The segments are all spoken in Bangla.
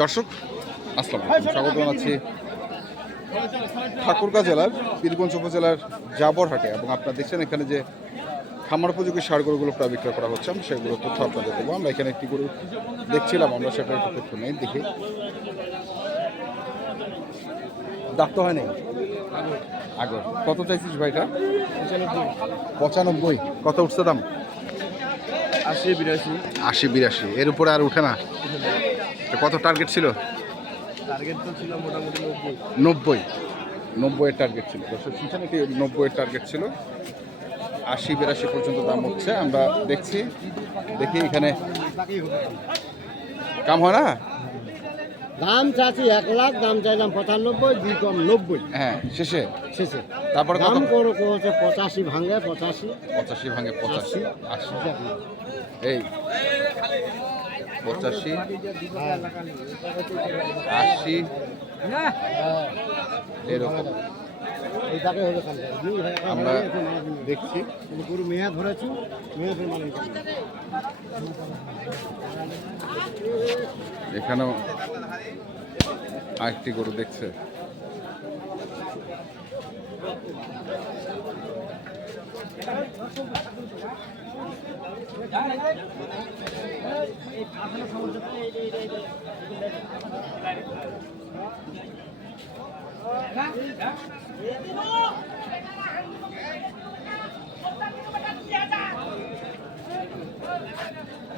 দর্শক, আসসালাম স্বাগত জানাচ্ছি ঠাকুরগাঁ জেলার, পীরগঞ্জ উপজেলার জাবরহাটে এবং আপনারা দেখছেন এখানে যে খামার উপযোগী সার গরুগুলো প্রায় বিক্রয় করা হচ্ছে, আমি সেগুলো তথ্য আপনাদের দেবো। আমরা এখানে একটি গরু দেখছিলাম, আমরা সেটা একটু তথ্য নেই, দেখি। দাঁত তো হয় নাই আগে কত চাইছিস ভাইটা? পঁচানব্বই। কত উঠছে দাম? আশি বিরাশি। আশি বিরাশি। এর উপরে আর উঠে না। কত টার্গেট ছিল? টার্গেট তো ছিল মোটামুটি নব্বই। নব্বই। নব্বইয়ের টার্গেট ছিল। দর্শক শুনছেন কি নব্বইয়ের টার্গেট ছিল। আশি বিরাশি পর্যন্ত দাম হচ্ছে। আমরা দেখছি। দেখি এখানে। কাম হয় না? দাম চাচ্ছি এক লাখ দাম চাইলাম পঁচানব্বই দুই কম নব্বই। হ্যাঁ শেষে? শেষে। তারপরে দাম করো হচ্ছে পঁচাশি ভাঙে পঁচাশি। পঁচাশি ভাঙে পঁচাশি। আশি। এই পঁচাশি। আশি। এরকম। আমরা। দেখছি। কিন্তু মেয়া ধরেছি মেয়া ধরে এখানেও আরেকটি গরু দেখছে।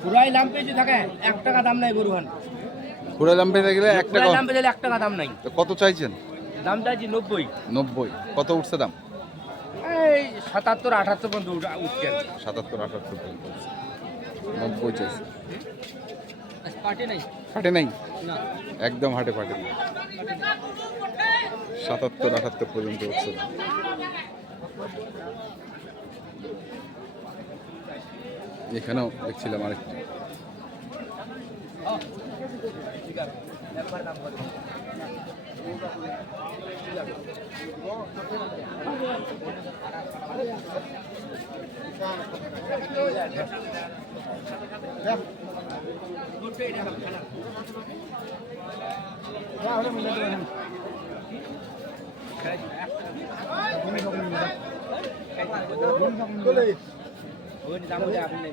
পুরাই দাম পেয়েছি থাকে এক টাকা দাম নাই গরুহান ঘুরাইলাম পেতে গেলে এক টাকা দাম পেয়েছে এক টাকা দাম নাই। তো কত চাইছেন? দাম চাইছি নব্বই। নব্বই। কত উঠছে দাম? এই সাতাত্তর আঠাত্তর পর্যন্ত উঠছে। সাতাত্তর আটাত্তর পর্যন্ত নব্বই চাইছে। ফাটে নাই? একদম হাটে ফাটে নাই। সাতাত্তর আটাত্তর পর্যন্ত উঠছে। এখানেও দেখছিলাম আরেকটি। ওই দাম বলে আপনি নেই।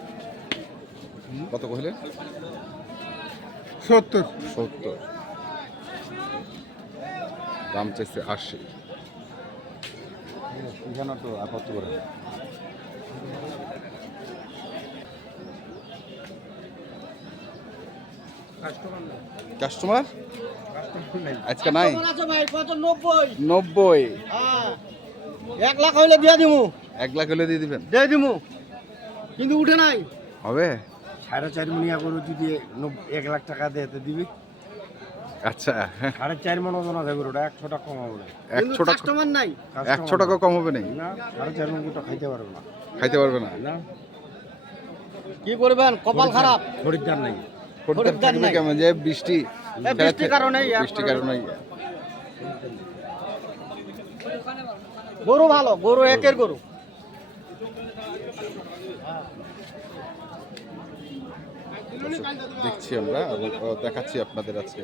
কত কইলেন সত্তর। সত্তর। দাম চাইছে আশি। এখানে তো আপত্তি করে কাস্টমার আজকে নাই? আছে ভাই কত নব্বই। হ্যাঁ এক লাখ হইলে দিয়ে দিমু। এক লাখ হলে দিয়ে দিবেন? দিয়ে দিমু। কিন্তু উঠে নাই। হবে? সাড়ে চার মনিয়া গরু যদি এক লাখ টাকা দেয় তো দিবি? আচ্ছা। সাড়ে চার মন ওজন আছে গরুটা একশো টাকা কম হবে একশো টাকা কাস্টমার নাই। একশো টাকা কম হবে না। সাড়ে চার মন খাইতে পারবে না। খাইতে পারবে না। না? কি করবেন? কপাল খারাপ। খরিদ্দার নাই। খরিদ্দার খরিদ্দার নাই। কেমন? যে বৃষ্টি বৃষ্টির কারণেই এক বৃষ্টির কারণে গরু ভালো গরু একের গরু। দেখছি আমরা এবং দেখাচ্ছি আপনাদের আজকে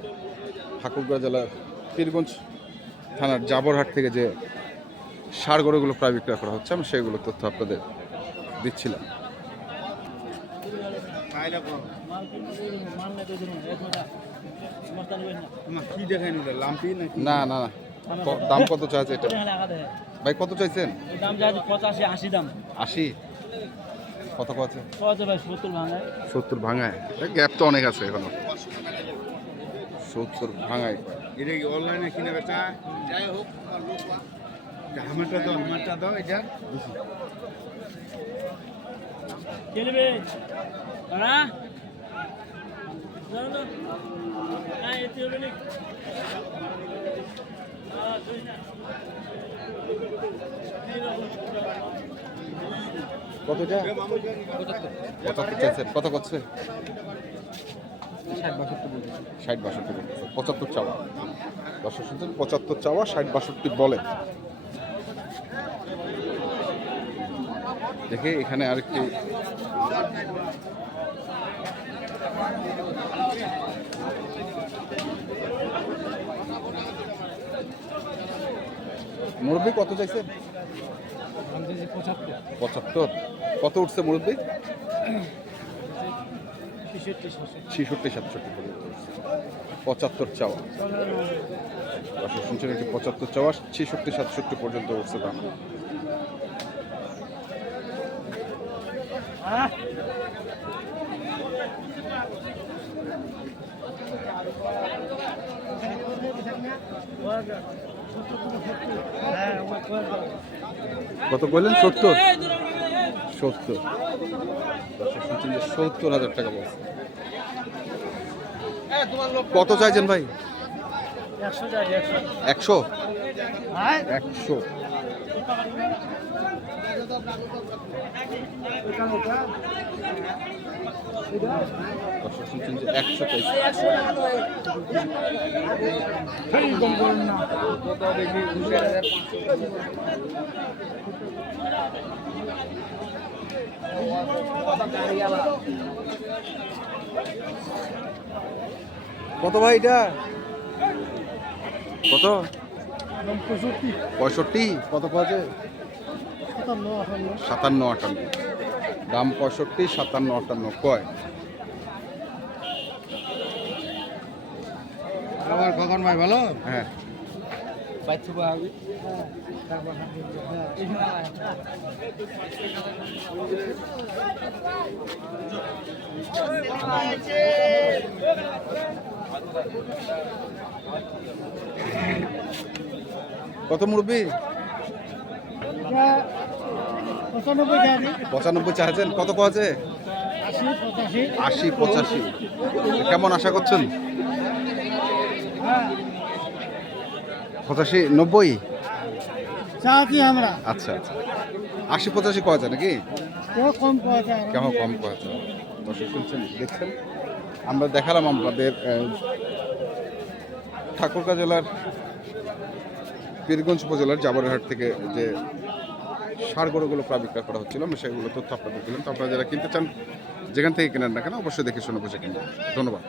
ঠাকুরগাঁ জেলার পীরগঞ্জ থানার জাবরহাট থেকে যে সার গরুগুলো প্রায় বিক্রয় করা হচ্ছে আমি সেগুলো তথ্য আপনাদের দিচ্ছিলাম। না না না। দাম কত চাইছে এটা? ভাই কত চাইছেন? দাম চাইছি পঁচাশি আশি দাম। আশি? কত কত আছে? সত্তর ভাঙায়। সত্তর ভাঙায়। গ্যাপ তো অনেক আছে এখনও। সত্তর ভাঙায়। এটা কি অনলাইনে কিনে বেচা? যাই হোক আমারটা দাও আমারটা দাও এটা। খেলবে হ্যাঁ না। কতটা কত করছে? ষাট বাষট্টি বলতেছে। পঁচাত্তর চাওয়া। দর্শক শুনছেন পঁচাত্তর চাওয়া ষাট বাষট্টি বলে। দেখে এখানে আরেকটি। মুরব্বী কত চাইছে? পঁচাত্তর। কত উঠছে মুরব্বী? ছেষট্টি, সাতষট্টি পর্যন্ত পঁচাত্তর চাওয়া। দর্শক, শুনছেন একটি পঁচাত্তর চাওয়া, ছেষট্টি, সাতষট্টি পর্যন্ত উঠছে দাম। কত বললেন? সত্তর? সত্তর। সত্তর হাজার টাকা বলছে। কত চাইছেন ভাই? একশো একশো। একশো। একশো কত ভাই এটা? কত? পঁয়ষট্টি। কত পাওয়া সাতান্ন আটান্ন। দাম পঁয়ষট্টি সাতান্ন আটান্ন। কয়? আমার কখন ভাই ভালো? হ্যাঁ। কত মুরব্বী? পঁচানব্বই চাইছেন কত আছে আশি পঁচাশি। কেমন আশা করছেন? পঁচাশি নব্বই? আমরা। আচ্ছা আচ্ছা। আশি পঁচাশি পাওয়া যায় নাকি কম কেমন কম পাওয়া যায় দর্শক শুনছেন দেখছেন? আমরা দেখালাম আপনাদের আহ, ঠাকুরগাঁ জেলার পীরগঞ্জ উপজেলার জাবরহাট থেকে যে সার গরুগুলো প্রায় বিক্রয় করা হচ্ছিল আমরা সেগুলো তথ্য আপনাদের দিলাম। তো আপনারা যারা কিনতে চান, যেখান থেকে কেনেন না কেন, অবশ্যই দেখে শুনে বসে কিনবেন। ধন্যবাদ।